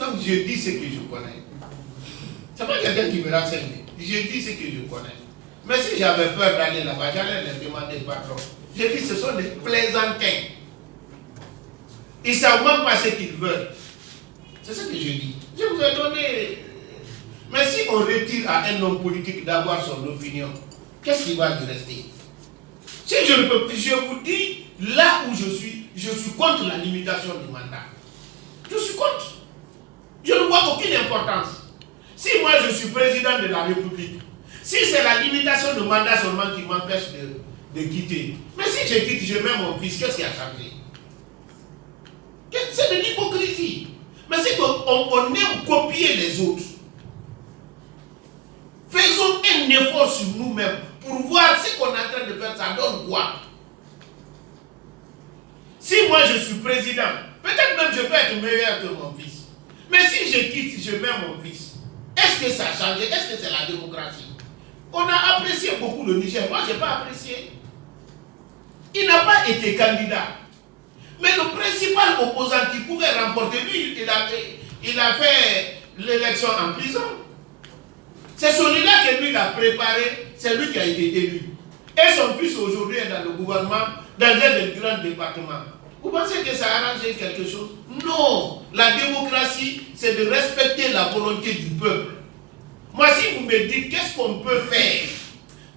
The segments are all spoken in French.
Donc je dis ce que je connais. C'est pas quelqu'un qui me renseigne. Je dis ce que je connais. Mais si j'avais peur d'aller là-bas, j'allais leur demander au patron. Je dis ce sont des plaisantins. Ils ne savent même pas ce qu'ils veulent. C'est ce que je dis. Je vous ai donné. Mais si on retire à un homme politique d'avoir son opinion, qu'est-ce qui va lui rester? Si je ne peux plus, je vous dis, là où je suis contre la limitation du mandat. Je suis contre. Je ne vois aucune importance. Si moi je suis président de la République, si c'est la limitation du mandat seulement qui m'empêche de quitter, mais si je quitte, je mets mon fils, qu'est-ce qui a changé? C'est de l'hypocrisie. Mais c'est qu'on aime copier les autres. Faisons un effort sur nous-mêmes pour voir ce qu'on est en train de faire, ça donne quoi? Si moi je suis président, peut-être même je peux être meilleur que mon fils. Mais si je quitte, je mets mon fils. Est-ce que ça a changé? Est-ce que c'est la démocratie? On a apprécié beaucoup le Niger. Moi, je n'ai pas apprécié. Il n'a pas été candidat. Mais le principal opposant qui pouvait remporter, lui, il a fait l'élection en prison. C'est celui-là que lui a préparé, c'est lui qui a été élu. Et son fils aujourd'hui est dans le gouvernement, dans un des grands départements. Vous pensez que ça a arrangé quelque chose? Non. La démocratie, c'est de respecter la volonté du peuple. Moi, si vous me dites qu'est-ce qu'on peut faire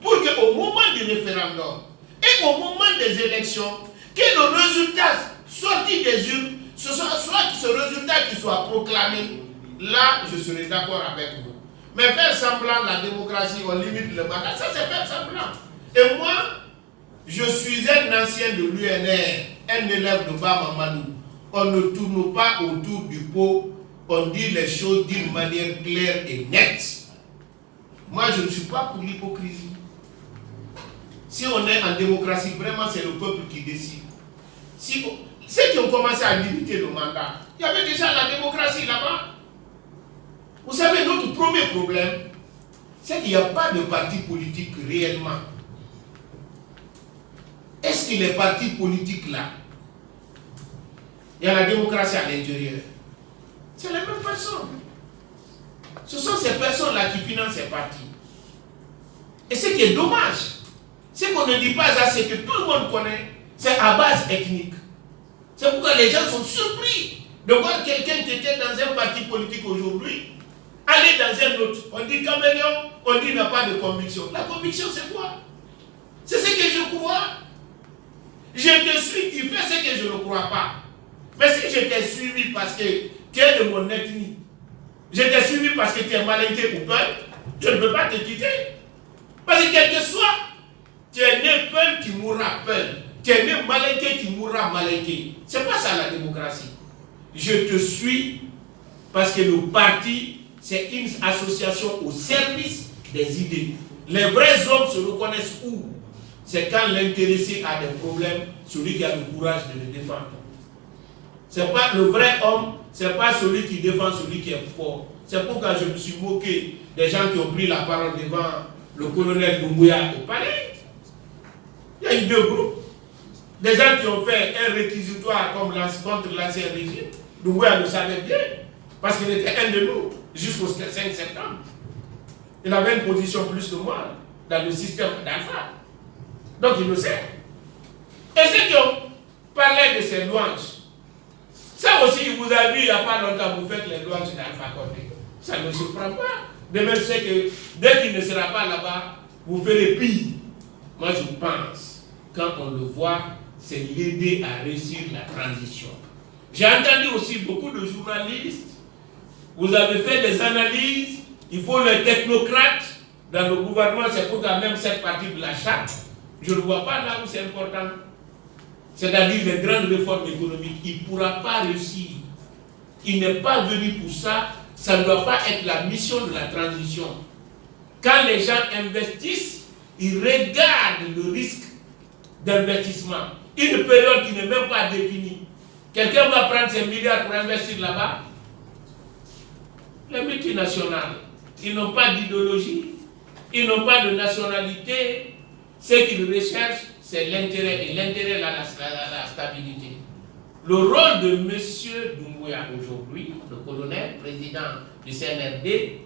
pour qu'au moment du référendum et au moment des élections, que le résultat sorti des urnes, soit ce résultat qui soit proclamé, là, je serai d'accord avec vous. Mais faire semblant la démocratie, on limite le mandat, ça c'est faire semblant. Et moi, je suis un ancien de l'UNR, un élève de Bamamadou. On ne tourne pas autour du pot, on dit les choses d'une manière claire et nette. Moi, je ne suis pas pour l'hypocrisie. Si on est en démocratie, vraiment, c'est le peuple qui décide. Ceux qui ont commencé à limiter le mandat, il y avait déjà la démocratie là-bas. Vous savez, notre premier problème, c'est qu'il n'y a pas de parti politique réellement. Est-ce que les partis politiques là, il y a la démocratie à l'intérieur? C'est les mêmes personnes. Ce sont ces personnes-là qui financent ces partis. Et ce qui est dommage, c'est qu'on ne dit pas assez, que tout le monde connaît, c'est à base ethnique. C'est pourquoi les gens sont surpris de voir quelqu'un qui était dans un parti politique aujourd'hui, aller dans un autre. On dit caméléon, on dit qu'il n'a pas de conviction. La conviction, c'est quoi? C'est ce que je crois. Je te suis, tu fais ce que je ne crois pas. Mais si je t'ai suivi parce que tu es de mon ethnie, je t'ai suivi parce que tu es malinqué ou peul, je ne peux pas te quitter. Parce que quel que soit, tu es né peul, tu mourras peul. Tu es né malinqué, tu mourras malinqué. C'est pas ça la démocratie. Je te suis parce que le parti, c'est une association au service des idées. Les vrais hommes se reconnaissent où? C'est quand l'intéressé a des problèmes, celui qui a le courage de le défendre. C'est pas le vrai homme, c'est pas celui qui défend celui qui est fort. C'est pourquoi je me suis moqué des gens qui ont pris la parole devant le colonel Doumbouya au palais. Il y a eu deux groupes. Des gens qui ont fait un réquisitoire comme contre l'ancien régime. Doumbouya le savait bien, parce qu'il était un de nous jusqu'au 5 septembre. Il avait une position plus que moi dans le système d'Alpha. Donc il le sait. Et ceux qui ont parlé de ces louanges, ça aussi, il vous a vu il n'y a pas longtemps, vous faites les louanges d'Alpha Condé. Ça ne surprend pas. De même, c'est que dès qu'il ne sera pas là-bas, vous ferez pire. Moi, je pense, quand on le voit, c'est l'aider à réussir la transition. J'ai entendu aussi beaucoup de journalistes, vous avez fait des analyses, il faut les technocrates dans le gouvernement, c'est pourquoi même cette partie de la charte, je ne vois pas là où c'est important. C'est-à-dire les grandes réformes économiques, il ne pourra pas réussir. Il n'est pas venu pour ça, ça ne doit pas être la mission de la transition. Quand les gens investissent, ils regardent le risque d'investissement. Une période qui n'est même pas définie. Quelqu'un va prendre ses milliards pour investir là-bas. Les multinationales, ils n'ont pas d'idéologie, ils n'ont pas de nationalité. Ce qu'ils recherchent, c'est l'intérêt. Et l'intérêt, la stabilité. Le rôle de M. Doumbouya aujourd'hui, le colonel, président du CNRD,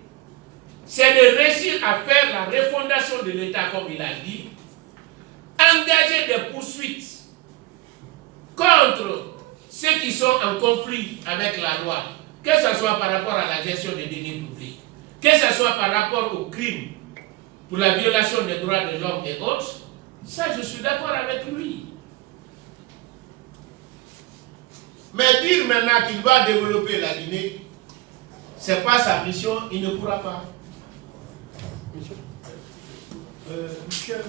c'est de réussir à faire la refondation de l'État, comme il a dit, engager des poursuites contre ceux qui sont en conflit avec la loi, que ce soit par rapport à la gestion des deniers publics, que ce soit par rapport aux crimes pour la violation des droits de l'homme et autres. Ça, je suis d'accord avec lui. Mais dire maintenant qu'il va développer la Guinée, ce n'est pas sa mission, il ne pourra pas. Michel,